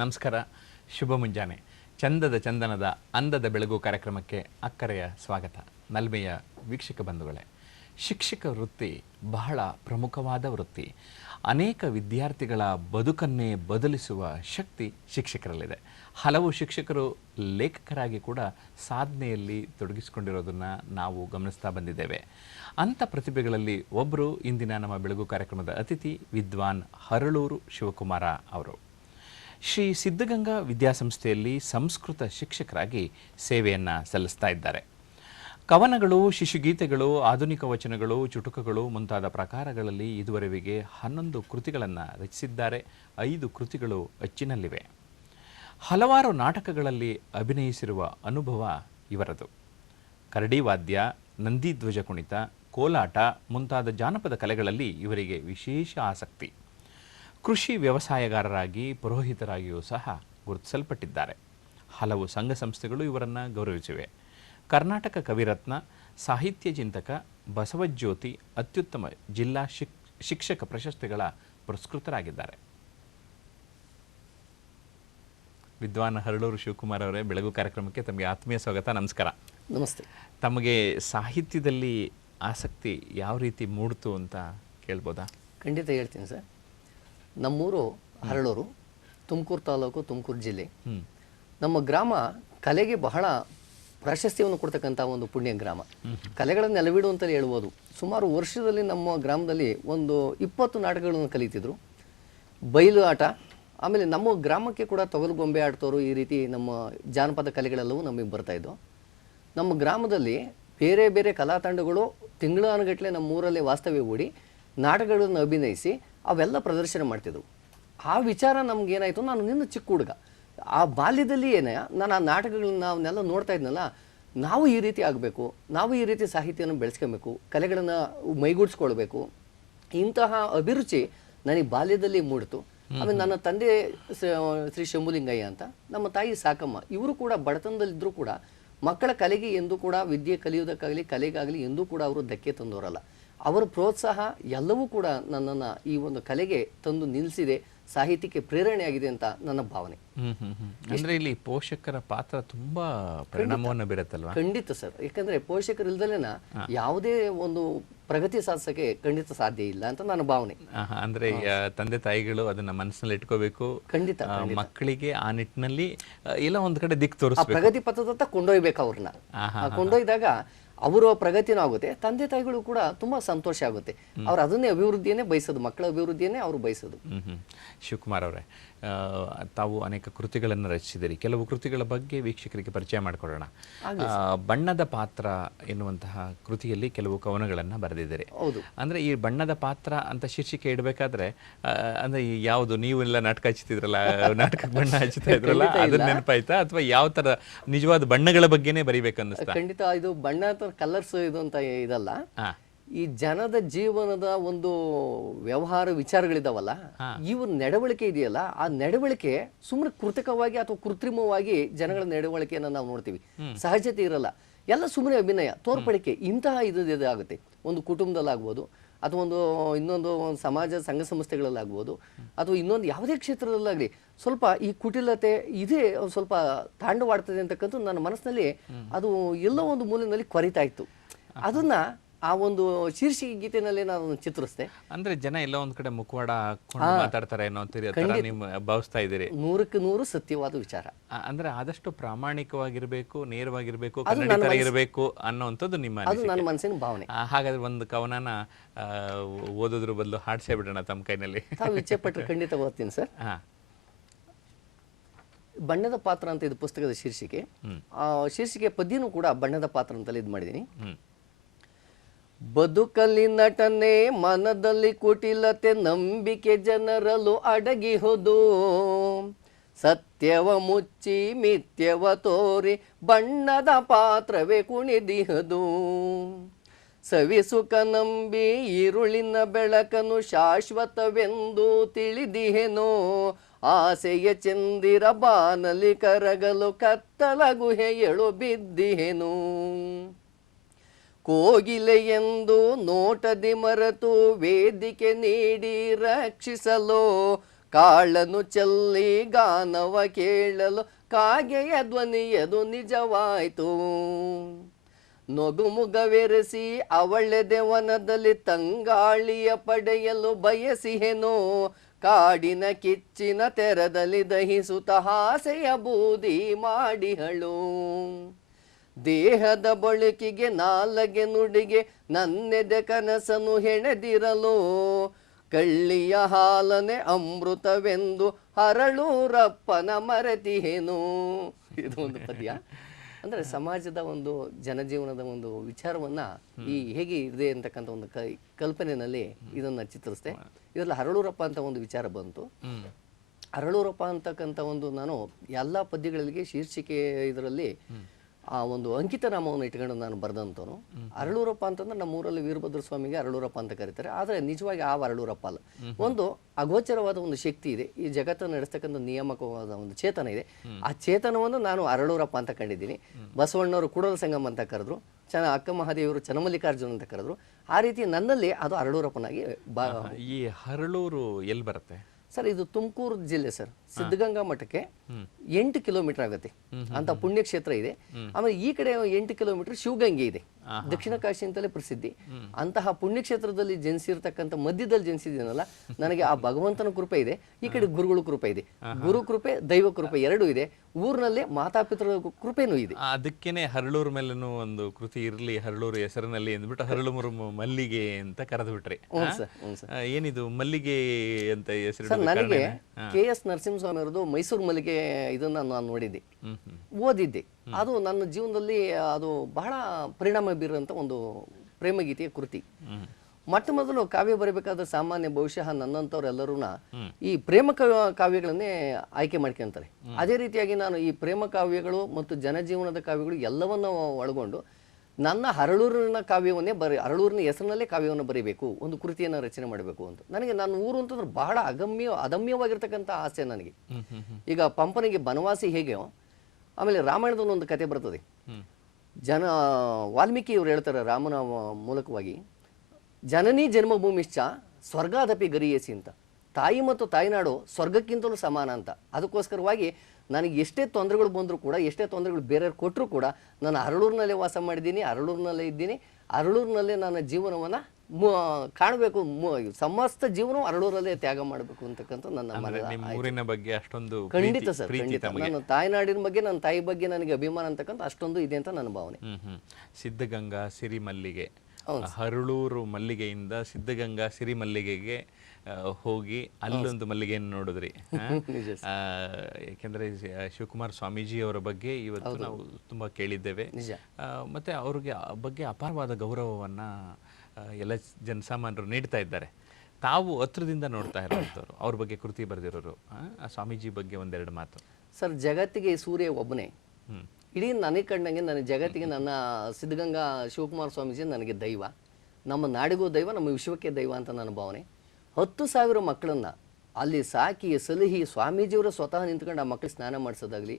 ನಮಸ್ಕಾರ, ಶುಭ ಮುಂಜಾನೆ. ಚಂದದ ಚಂದನದ ಅಂದದ ಬೆಳಗು ಕಾರ್ಯಕ್ರಮಕ್ಕೆ ಅಕ್ಕರೆಯ ಸ್ವಾಗತ. ನಲ್ಮೆಯ ವೀಕ್ಷಕ ಬಂಧುಗಳೇ, ಶಿಕ್ಷಕ ವೃತ್ತಿ ಬಹಳ ಪ್ರಮುಖವಾದ ವೃತ್ತಿ. ಅನೇಕ ವಿದ್ಯಾರ್ಥಿಗಳ ಬದುಕನ್ನೇ ಬದಲಿಸುವ ಶಕ್ತಿ ಶಿಕ್ಷಕರಲ್ಲಿದೆ. ಹಲವು ಶಿಕ್ಷಕರು ಲೇಖಕರಾಗಿ ಕೂಡ ಸಾಧನೆಯಲ್ಲಿ ತೊಡಗಿಸಿಕೊಂಡಿರೋದನ್ನು ನಾವು ಗಮನಿಸ್ತಾ ಬಂದಿದ್ದೇವೆ. ಅಂಥ ಪ್ರತಿಭೆಗಳಲ್ಲಿ ಒಬ್ಬರು ಇಂದಿನ ನಮ್ಮ ಬೆಳಗು ಕಾರ್ಯಕ್ರಮದ ಅತಿಥಿ ವಿದ್ವಾನ್ ಹರಳೂರು ಶಿವಕುಮಾರ ಅವರು. ಶ್ರೀ ಸಿದ್ಧಗಂಗಾ ವಿದ್ಯಾಸಂಸ್ಥೆಯಲ್ಲಿ ಸಂಸ್ಕೃತ ಶಿಕ್ಷಕರಾಗಿ ಸೇವೆಯನ್ನು ಸಲ್ಲಿಸ್ತಾ ಇದ್ದಾರೆ. ಕವನಗಳು, ಶಿಶುಗೀತೆಗಳು, ಆಧುನಿಕ ವಚನಗಳು, ಚುಟುಕಗಳು ಮುಂತಾದ ಪ್ರಕಾರಗಳಲ್ಲಿ ಇದುವರೆಗೆ 11 ಕೃತಿಗಳನ್ನು ರಚಿಸಿದ್ದಾರೆ. 5 ಕೃತಿಗಳು ಅಚ್ಚಿನಲ್ಲಿವೆ. ಹಲವಾರು ನಾಟಕಗಳಲ್ಲಿ ಅಭಿನಯಿಸಿರುವ ಅನುಭವ ಇವರದು. ಕರಡಿ ವಾದ್ಯ, ನಂದಿಧ್ವಜ ಕುಣಿತ, ಕೋಲಾಟ ಮುಂತಾದ ಜಾನಪದ ಕಲೆಗಳಲ್ಲಿ ಇವರಿಗೆ ವಿಶೇಷ ಆಸಕ್ತಿ. ಕೃಷಿ ವ್ಯವಸಾಯಗಾರರಾಗಿ, ಪುರೋಹಿತರಾಗಿಯೂ ಸಹ ಗುರುತಿಸಲ್ಪಟ್ಟಿದ್ದಾರೆ. ಹಲವು ಸಂಘ ಸಂಸ್ಥೆಗಳು ಇವರನ್ನು ಗೌರವಿಸಿವೆ. ಕರ್ನಾಟಕ ಕವಿರತ್ನ, ಸಾಹಿತ್ಯ ಚಿಂತಕ, ಬಸವಜ್ಯೋತಿ, ಅತ್ಯುತ್ತಮ ಜಿಲ್ಲಾ ಶಿಕ್ಷಕ ಪ್ರಶಸ್ತಿಗಳ ಪುರಸ್ಕೃತರಾಗಿದ್ದಾರೆ. ವಿದ್ವಾನ್ ಹರಳೂರು ಶಿವಕುಮಾರ್ ಅವರೇ, ಬೆಳಗು ಕಾರ್ಯಕ್ರಮಕ್ಕೆ ತಮಗೆ ಆತ್ಮೀಯ ಸ್ವಾಗತ. ನಮಸ್ಕಾರ. ನಮಸ್ತೆ. ತಮಗೆ ಸಾಹಿತ್ಯದಲ್ಲಿ ಆಸಕ್ತಿ ಯಾವ ರೀತಿ ಮೂಡಿತು ಅಂತ ಕೇಳ್ಬೋದಾ? ಖಂಡಿತ ಹೇಳ್ತೀನಿ ಸರ್. ನಮ್ಮೂರು ಹರಳೂರು, ತುಮಕೂರು ತಾಲೂಕು, ತುಮಕೂರು ಜಿಲ್ಲೆ. ನಮ್ಮ ಗ್ರಾಮ ಕಲೆಗೆ ಬಹಳ ಪ್ರಾಶಸ್ತ್ಯವನ್ನು ಕೊಡ್ತಕ್ಕಂಥ ಒಂದು ಪುಣ್ಯ ಗ್ರಾಮ. ಕಲೆಗಳ ನೆಲವೀಡು ಅಂತಲೇ ಹೇಳ್ಬೋದು. ಸುಮಾರು ವರ್ಷದಲ್ಲಿ ನಮ್ಮ ಗ್ರಾಮದಲ್ಲಿ ಒಂದು 20 ನಾಟಕಗಳನ್ನು ಕಲಿತಿದ್ರು. ಬಯಲು ಆಟ, ಆಮೇಲೆ ನಮ್ಮ ಗ್ರಾಮಕ್ಕೆ ಕೂಡ ತೊಗಲು ಗೊಂಬೆ ಆಡ್ತೋರು, ಈ ರೀತಿ ನಮ್ಮ ಜಾನಪದ ಕಲೆಗಳೆಲ್ಲವೂ ನಮಗೆ ಬರ್ತಾಯಿದ್ವು. ನಮ್ಮ ಗ್ರಾಮದಲ್ಲಿ ಬೇರೆ ಬೇರೆ ಕಲಾ ತಂಡಗಳು ತಿಂಗಳಾನುಗಟ್ಟಲೆ ನಮ್ಮ ಊರಲ್ಲೇ ವಾಸ್ತವ್ಯ ಹೂಡಿ ನಾಟಕಗಳನ್ನು ಅಭಿನಯಿಸಿ ಅವೆಲ್ಲ ಪ್ರದರ್ಶನ ಮಾಡ್ತಿದ್ವು. ಆ ವಿಚಾರ ನಮಗೇನಾಯಿತು, ನಾನು ನಿನ್ನ ಚಿಕ್ಕ ಹುಡುಗ, ಆ ಬಾಲ್ಯದಲ್ಲಿ ನಾನು ಆ ನಾಟಕಗಳನ್ನ ನಾವನ್ನೆಲ್ಲ ನೋಡ್ತಾ ಇದ್ನಲ್ಲ, ನಾವು ಈ ರೀತಿ ಆಗಬೇಕು, ನಾವು ಈ ರೀತಿ ಸಾಹಿತ್ಯವನ್ನು ಬೆಳೆಸ್ಕೊಬೇಕು, ಕಲೆಗಳನ್ನು ಮೈಗೂಡಿಸ್ಕೊಳ್ಬೇಕು, ಇಂತಹ ಅಭಿರುಚಿ ನನಗೆ ಬಾಲ್ಯದಲ್ಲಿ ಮೂಡಿತು. ಆಮೇಲೆ ನನ್ನ ತಂದೆ ಶ್ರೀ ಶಂಭುಲಿಂಗಯ್ಯ ಅಂತ, ನಮ್ಮ ತಾಯಿ ಸಾಕಮ್ಮ, ಇವರು ಕೂಡ ಬಡತನದಲ್ಲಿದ್ದರೂ ಕೂಡ ಮಕ್ಕಳ ಕಲೆಗೆ ಎಂದೂ ಕೂಡ, ವಿದ್ಯೆ ಕಲಿಯೋದಕ್ಕಾಗಲಿ ಕಲೆಗಾಗಲಿ ಎಂದೂ ಕೂಡ ಅವರು ಧಕ್ಕೆ ತಂದವರಲ್ಲ. ಅವರ ಪ್ರೋತ್ಸಾಹ ಎಲ್ಲವೂ ಕೂಡ ನನ್ನನ್ನು ಈ ಒಂದು ಕಲೆಗೆ ತಂದು ನಿಲ್ಲಿಸಿದೆ, ಸಾಹಿತ್ಯಕ್ಕೆ ಪ್ರೇರಣೆಯಾಗಿದೆ ಅಂತ ನನ್ನ ಭಾವನೆ. ಅಂದ್ರೆ ಇಲ್ಲಿ ಪೋಷಕರ ಪಾತ್ರ ತುಂಬಾ ಪರಿಣಾಮವನ್ನು ಬೀರುತ್ತಲ್ವಾ? ಖಂಡಿತ ಸರ್. ಯಾಕಂದ್ರೆ ಪೋಷಕರಿಲ್ದಲೇನ ಯಾವುದೇ ಒಂದು ಪ್ರಗತಿ ಸಾಧಿಸಕ್ಕೆ ಖಂಡಿತ ಸಾಧ್ಯ ಇಲ್ಲ ಅಂತ ನನ್ನ ಭಾವನೆ. ಅಂದ್ರೆ ತಂದೆ ತಾಯಿಗಳು ಅದನ್ನ ಮನಸ್ಸಿನಲ್ಲಿ ಇಟ್ಕೋಬೇಕು. ಖಂಡಿತ ಮಕ್ಕಳಿಗೆ ಆ ನಿಟ್ಟಿನಲ್ಲಿ ಎಲ್ಲ ಒಂದ್ ಕಡೆ ದಿಕ್ಕು ತೋರಿಸ್ಬೇಕು, ಪ್ರಗತಿ ಪಥದತ್ತ ಕೊಂಡೊಯ್ಬೇಕು ಅವ್ರನ್ನ. ಕೊಂಡೊಯ್ದಾಗ ಅವರ ಪ್ರಗತಿನೂ ಆಗುತ್ತೆ, ತಂದೆ ತಾಯಿಗಳು ಕೂಡ ತುಂಬಾ ಸಂತೋಷ ಆಗುತ್ತೆ. ಅವ್ರು ಅದನ್ನೇ ಅಭಿವೃದ್ಧಿಯನ್ನೇ ಬಯಸೋದು, ಮಕ್ಕಳ ಅಭಿವೃದ್ಧಿಯನ್ನೇ ಅವರು ಬಯಸೋದು. ಶಿವಕುಮಾರ್ ಅವರೇ, ತಾವು ಅನೇಕ ಕೃತಿಗಳನ್ನು ರಚಿಸಿದಿರಿ. ಕೆಲವು ಕೃತಿಗಳ ಬಗ್ಗೆ ವೀಕ್ಷಕರಿಗೆ ಪರಿಚಯ ಮಾಡಿಕೊಡೋಣ. ಬಣ್ಣದ ಪಾತ್ರ ಎನ್ನುವಂತಹ ಕೃತಿಯಲ್ಲಿ ಕೆಲವು ಕವನಗಳನ್ನು ಬರೆದಿದ್ದೀರಿ. ಅಂದ್ರೆ ಈ ಬಣ್ಣದ ಪಾತ್ರ ಅಂತ ಶೀರ್ಷಿಕೆ ಇಡಬೇಕಾದ್ರೆ ಅಂದ್ರೆ ಯಾವುದು, ನೀವೆಲ್ಲ ನಾಟಕ ಹಚ್ಚುತ್ತಿದ್ರಲ್ಲ, ನಾಟಕಕ್ಕೆ ಬಣ್ಣ ಹಚ್ಚುತ್ತಾ ಇದ್ರಲ್ಲ, ಅದನ್ನ ನೆನಪಾಯ್ತಾ ಅಥವಾ ಯಾವ ತರ ನಿಜವಾದ ಬಣ್ಣಗಳ ಬಗ್ಗೆನೇ ಬರಿಬೇಕನ್ನಿಸ್ತಾ? ಖಂಡಿತ ಇದು ಬಣ್ಣ ಕಲರ್ಸ್ ಇದು ಅಂತ ಇದಲ್ಲ. ಈ ಜನದ ಜೀವನದ ಒಂದು ವ್ಯವಹಾರ ವಿಚಾರಗಳಿದಾವಲ್ಲ, ಇವ್ರ ನಡವಳಿಕೆ ಇದೆಯಲ್ಲ, ಆ ನಡವಳಿಕೆ ಸುಮ್ಮನೆ ಕೃತಕವಾಗಿ ಅಥವಾ ಕೃತ್ರಿಮವಾಗಿ ಜನಗಳ ನಡವಳಿಕೆಯನ್ನು ನಾವು ನೋಡ್ತೀವಿ. ಸಹಜತೆ ಇರಲ್ಲ, ಎಲ್ಲ ಸುಮ್ಮನೆ ಅಭಿನಯ, ತೋರ್ಪಡಿಕೆ, ಇಂತಹ ಇದಾಗುತ್ತೆ. ಒಂದು ಕುಟುಂಬದಲ್ಲಾಗ್ಬೋದು, ಅಥವಾ ಇನ್ನೊಂದು ಸಮಾಜ ಸಂಘ ಸಂಸ್ಥೆಗಳಲ್ಲಾಗ್ಬೋದು, ಅಥವಾ ಇನ್ನೊಂದು ಯಾವುದೇ ಕ್ಷೇತ್ರದಲ್ಲಾಗಲಿ ಸ್ವಲ್ಪ ಈ ಕುಟಿಲತೆ ಇದೇ ಸ್ವಲ್ಪ ತಾಂಡವಾಡ್ತದೆ ಅಂತಕ್ಕಂಥ ನನ್ನ ಮನಸ್ಸಿನಲ್ಲಿ ಅದು ಎಲ್ಲೋ ಒಂದು ಮೂಲೆಯಲ್ಲಿ ಕೊರಿತಾ ಇತ್ತು. ಅದನ್ನ ಆ ಒಂದು ಶೀರ್ಷಿಕೆ ಗೀತೆನಲ್ಲಿ ನಾನು ಚಿತ್ರಿಸಿದೆ. ಅಂದ್ರೆ ಜನ ಎಲ್ಲ ಒಂದ್ ಕಡೆ ಮುಖವಾಡ ಹಾಕೊಂಡು ಮಾತಾಡ್ತಾರೆ ಅನ್ನೋ ನೀವು ಭಾವಿಸ್ತಾ ಇದ್ದೀರಿ. 100ಕ್ಕೆ 100 ಸತ್ಯವಾದ ವಿಚಾರ. ಅಂದ್ರೆ ಆದಷ್ಟು ಪ್ರಾಮಾಣಿಕವಾಗಿರ್ಬೇಕು, ನೇರವಾಗಿರ್ಬೇಕು, ಇರಬೇಕು ಅನ್ನೋಂಥದ್ದು ನಿಮ್ಮ ನನ್ನ ಮನಸ್ಸಿನ ಭಾವನೆ. ಹಾಗಾದ್ರೆ ಒಂದು ಕವನನ ಓದೋದ್ರ ಬದಲು ಹಾಡ್ಸೇ ಬಿಡೋಣ ತಮ್ಮ ಕೈನಲ್ಲಿ. ತಾವು ಇಚ್ಛೆ ಪಟ್ಟರೆ ಖಂಡಿತ ಓದ್ತೀನಿ ಸರ್. ಬಣ್ಣದ ಪಾತ್ರ ಅಂತ ಇದು ಪುಸ್ತಕದ ಶೀರ್ಷಿಕೆ. ಆ ಶೀರ್ಷಿಕೆ ಪದ್ಯನೂ ಕೂಡ ಬಣ್ಣದ ಪಾತ್ರ ಅಂತಲೇ ಇದು ಮಾಡಿದ್ದೀನಿ. ಬದುಕಲ್ಲಿ ನಟನೆ, ಮನದಲ್ಲಿ ಕುಟಿಲತೆ, ನಂಬಿಕೆ ಜನರಲು ಅಡಗಿಹುದು, ಸತ್ಯವ ಮುಚ್ಚಿ ಮಿಥ್ಯವ ತೋರಿ ಬಣ್ಣದ ಪಾತ್ರವೇ ಕುಣಿದಿಹುದು, ಸವಿಸುಖ ನಂಬಿ ಈರುಳಿನ ಬೆಳಕನ್ನು ಶಾಶ್ವತವೆಂದು ತಿಳಿದಿಹೆನೋ, ಆಸೆಯ ಚಂದಿರ ಬಾನಲಿ ಕರಗಲು ಕತ್ತಲ ಗುಹೆಯಳು ಬಿದ್ದಿಹೆನು, ಕೋಗಿಲೆಯೆಂದು ನೋಟದಿ ಮರೆತು ವೇದಿಕೆ ನೀಡಿ ರಕ್ಷಿಸಲು ಕಾಳನು ಚೆಲ್ಲಿ ಗಾನವ ಕೇಳಲು ಕಾಗೆಯ ಧ್ವನಿಯದು ನಿಜವಾಯ್ತು. ನೊಗುಮುಗವೆರೆಸಿ ಅವಳೆದೆ ವನದಲ್ಲಿ ತಂಗಾಳಿಯ ಪಡೆಯಲು ಬಯಸಿಹೆನೋ. ಕಾಡಿನ ಕಿಚ್ಚಿನ ತೆರದಲ್ಲಿ ದಹಿಸುತ್ತ ಹಾಸೆಯ ಬೂದಿ ಮಾಡಿಹಳು. ದೇಹದ ಬಳುಕಿಗೆ ನಾಲಗೆ ನುಡಿಗೆ ನನ್ನೆದೆ ಕನಸನು ಹೆಣೆದಿರಲು. ಕಳ್ಳಿಯ ಹಾಲನೆ ಅಮೃತವೆಂದು ಹರಳೂರಪ್ಪನ ಮರೆತಿಹೇನು. ಇದು ಒಂದು ಪದ್ಯ. ಅಂದರೆ ಸಮಾಜದ ಒಂದು ಜನಜೀವನದ ಒಂದು ವಿಚಾರವನ್ನ ಈ ಹೇಗೆ ಇದೆ ಅಂತಕ್ಕಂಥ ಒಂದು ಕಲ್ಪನೆಯಲ್ಲಿ ಇದನ್ನ ಚಿತ್ರಿಸಿದೆ. ಇದರಲ್ಲಿ ಹರಳೂರಪ್ಪ ಅಂತ ಒಂದು ವಿಚಾರ ಬಂತು. ಹರಳೂರಪ್ಪ ಅಂತಕ್ಕಂಥ ಒಂದು ನಾನು ಎಲ್ಲ ಪದ್ಯಗಳಿಗೆ ಶೀರ್ಷಿಕೆ ಇದರಲ್ಲಿ ಆ ಒಂದು ಅಂಕಿತ ನಾಮವನ್ನು ಇಟ್ಕೊಂಡು ನಾನು ಬರೆದಂಥವನು. ಅರಳೂರಪ್ಪ ಅಂತಂದ್ರೆ ನಮ್ಮ ಊರಲ್ಲಿ ವೀರಭದ್ರ ಸ್ವಾಮಿಗೆ ಅರಳೂರಪ್ಪ ಅಂತ ಕರೀತಾರೆ. ಆದರೆ ನಿಜವಾಗಿ ಆ ಅರಳೂರಪ್ಪ ಅಲ್ಲ. ಒಂದು ಅಗೋಚರವಾದ ಒಂದು ಶಕ್ತಿ ಇದೆ, ಈ ಜಗತ್ತನ್ನು ನಡೆಸ್ತಕ್ಕಂಥ ನಿಯಾಮಕವಾದ ಒಂದು ಚೇತನ ಇದೆ. ಆ ಚೇತನವನ್ನು ನಾನು ಅರಳೂರಪ್ಪ ಅಂತ ಕಂಡಿದ್ದೀನಿ. ಬಸವಣ್ಣವರು ಕೂಡಲ ಸಂಗಮ ಅಂತ ಕರೆದ್ರು, ಅಕ್ಕ ಮಹಾದೇವರು ಚನ್ನಮಲ್ಲಿಕಾರ್ಜುನ ಅಂತ ಕರೆದ್ರು. ಆ ರೀತಿ ನನ್ನಲ್ಲಿ ಅದು ಅರಳೂರಪ್ಪನಾಗಿ ಈ ಹರಳೂರು ಎಲ್ಲಿ ಬರುತ್ತೆ ಸರ್? ಇದು ತುಮಕೂರು ಜಿಲ್ಲೆ ಸರ್. ಸಿದ್ಧಗಂಗಾ ಮಠಕ್ಕೆ 8 ಕಿಲೋಮೀಟರ್ ಆಗುತ್ತೆ ಅಂತ ಪುಣ್ಯಕ್ಷೇತ್ರ ಇದೆ. ಆಮೇಲೆ ಈ ಕಡೆ 8 ಕಿಲೋಮೀಟರ್ ಶಿವಗಂಗೆ ಇದೆ, ದಕ್ಷಿಣ ಕಾಶಿ ಅಂತಲೇ ಪ್ರಸಿದ್ಧಿ. ಅಂತಹ ಪುಣ್ಯಕ್ಷೇತ್ರದಲ್ಲಿ ಜನಿಸಿರ್ತಕ್ಕಂಥ ಮಧ್ಯದಲ್ಲಿ ಜನಿಸಿದ್ದೀನಲ್ಲ, ನನಗೆ ಆ ಭಗವಂತನ ಕೃಪೆ ಇದೆ, ಈ ಕಡೆ ಗುರುಗಳ ಕೃಪೆ ಇದೆ. ಗುರು ಕೃಪೆ ದೈವ ಕೃಪೆ ಎರಡೂ ಇದೆ. ಊರಿನಲ್ಲಿ ಮಾತಾಪಿತರ ಕೃಪೆನೂ ಇದೆ. ಅದಕ್ಕೇನೆ ಹರಳೂರು ಮೇಲೂ ಒಂದು ಕೃತಿ ಇರ್ಲಿ ಹರಳೂರು ಹೆಸರಿನಲ್ಲಿ ಅಂದ್ಬಿಟ್ಟು ಹರಳುಮುರು ಮಲ್ಲಿಗೆ ಅಂತ ಕರೆದು ಬಿಟ್ರಿ. ಏನಿದು ಮಲ್ಲಿಗೆ ಅಂತ ಹೆಸರು? ನನಗೆ KS ನರಸಿಂಹಸ್ವಾಮಿ ಅವರದು ಮೈಸೂರು ಮಲ್ಲಿಗೆ ಇದನ್ನ ನಾನು ನೋಡಿದ್ದೆ, ಓದಿದ್ದೆ. ಅದು ನನ್ನ ಜೀವನದಲ್ಲಿ ಅದು ಬಹಳ ಪರಿಣಾಮ ಬೀರುವಂತ ಒಂದು ಪ್ರೇಮಗೀತೆಯ ಕೃತಿ. ಮೊಟ್ಟ ಮೊದಲು ಕಾವ್ಯ ಬರಬೇಕಾದ್ರೆ ಸಾಮಾನ್ಯ ಬಹುಶಃ ನನ್ನಂಥವ್ರೆಲ್ಲರೂ ಈ ಪ್ರೇಮ ಕಾವ್ಯಗಳನ್ನೇ ಆಯ್ಕೆ ಮಾಡ್ಕೊಂತಾರೆ. ಅದೇ ರೀತಿಯಾಗಿ ನಾನು ಈ ಪ್ರೇಮ ಕಾವ್ಯಗಳು ಮತ್ತು ಜನಜೀವನದ ಕಾವ್ಯಗಳು ಎಲ್ಲವನ್ನ ಒಳಗೊಂಡು ನನ್ನ ಹರಳೂರಿನ ಕಾವ್ಯವನ್ನೇ ಹರಳೂರಿನ ಹೆಸರಿನಲ್ಲೇ ಕಾವ್ಯವನ್ನು ಬರೀಬೇಕು, ಒಂದು ಕೃತಿಯನ್ನು ರಚನೆ ಮಾಡಬೇಕು ಅಂತ ನನಗೆ. ನನ್ನ ಊರು ಅಂತಂದ್ರೆ ಬಹಳ ಅದಮ್ಯವಾಗಿರ್ತಕ್ಕಂಥ ಆಸೆ ನನಗೆ. ಈಗ ಪಂಪನಿಗೆ ಬನವಾಸಿ ಹೇಗೆಯೋ, ಆಮೇಲೆ ರಾಮಾಯಣದ ಒಂದು ಕತೆ ಬರ್ತದೆ. ವಾಲ್ಮೀಕಿ ಇವರು ಹೇಳ್ತಾರೆ ರಾಮನ ಮೂಲಕವಾಗಿ, ಜನನಿ ಜನ್ಮಭೂಮಿಶ್ಚ ಸ್ವರ್ಗಾದಪಿ ಗರಿಯೇಸಿ ಅಂತ. ತಾಯಿ ಮತ್ತು ತಾಯಿನಾಡು ಸ್ವರ್ಗಕ್ಕಿಂತಲೂ ಸಮಾನ ಅಂತ. ಅದಕ್ಕೋಸ್ಕರವಾಗಿ ನನಗೆ ಎಷ್ಟೇ ತೊಂದರೆಗಳು ಬಂದರೂ ಕೂಡ, ಎಷ್ಟೇ ತೊಂದರೆಗಳು ಬೇರೆಯವ್ರು ಕೊಟ್ಟರು ಕೂಡ, ನಾನು ಅರಳೂರಿನಲ್ಲೇ ವಾಸ ಮಾಡಿದ್ದೀನಿ, ಅರಳೂರಿನಲ್ಲೇ ಇದ್ದೀನಿ, ಅರಳೂರಿನಲ್ಲೇ ನನ್ನ ಜೀವನವನ್ನು ಕಾಣಬೇಕು, ಸಮಸ್ತ ಜೀವನ ಅರಳೂರಲ್ಲೇ ತ್ಯಾಗ ಮಾಡಬೇಕು ಅಂತಕ್ಕಂಥ ನನ್ನ ಊರಿನ ಬಗ್ಗೆ ಅಷ್ಟೊಂದು ಖಂಡಿತ ಸರ್, ಖಂಡಿತ. ನನ್ನ ತಾಯ್ನಾಡಿನ ಬಗ್ಗೆ, ನನ್ನ ತಾಯಿ ಬಗ್ಗೆ ನನಗೆ ಅಭಿಮಾನ ಅಂತಕ್ಕಂಥ ಅಷ್ಟೊಂದು ಇದೆ ಅಂತ ನನ್ನ ಭಾವನೆ. ಸಿದ್ಧಗಂಗಾ ಸಿರಿಮಲ್ಲಿಗೆ, ಹರಳೂರು ಮಲ್ಲಿಗೆಯಿಂದ ಸಿದ್ಧಗಂಗಾ ಸಿರಿಮಲ್ಲಿಗೆಗೆ ಹೋಗಿ ಅಲ್ಲೊಂದು ಮಲ್ಲಿಗೆಯನ್ನು ನೋಡಿದ್ರಿ. ಯಾಕೆಂದ್ರೆ ಶಿವಕುಮಾರ ಸ್ವಾಮೀಜಿ ಅವರ ಬಗ್ಗೆ ಇವತ್ತು ನಾವು ತುಂಬಾ ಕೇಳಿದ್ದೇವೆ. ಮತ್ತೆ ಅವ್ರಿಗೆ ಬಗ್ಗೆ ಅಪಾರವಾದ ಗೌರವವನ್ನ ಎಲ್ಲ ಜನಸಾಮಾನ್ಯರು ನೀಡ್ತಾ ಇದ್ದಾರೆ. ತಾವು ಹತ್ರದಿಂದ ನೋಡ್ತಾ ಇರೋಂಥವ್ರು, ಅವ್ರ ಬಗ್ಗೆ ಕೃತಿ ಬರೆದಿರೋರು, ಆ ಸ್ವಾಮೀಜಿ ಬಗ್ಗೆ ಒಂದೆರಡು ಮಾತು. ಸರ್, ಜಗತ್ತಿಗೆ ಸೂರ್ಯ ಒಬ್ಬನೇ. ಇಡೀ ನನಗೆ ಕಂಡಂಗೆ ನನ್ನ ಜಗತ್ತಿಗೆ ನನ್ನ ಸಿದ್ಧಗಂಗಾ ಶಿವಕುಮಾರ ಸ್ವಾಮೀಜಿ ನನಗೆ ದೈವ, ನಮ್ಮ ನಾಡಿಗೂ ದೈವ, ನಮ್ಮ ವಿಶ್ವಕ್ಕೆ ದೈವ ಅಂತ ನನ್ನ ಭಾವನೆ. 10,000 ಮಕ್ಕಳನ್ನು ಅಲ್ಲಿ ಸಾಕಿ ಸಲಹಿ ಸ್ವಾಮೀಜಿಯವರ ಸ್ವತಃ ನಿಂತ್ಕೊಂಡು ಆ ಮಕ್ಕಳಿಗೆ ಸ್ನಾನ ಮಾಡಿಸೋದಾಗಲಿ,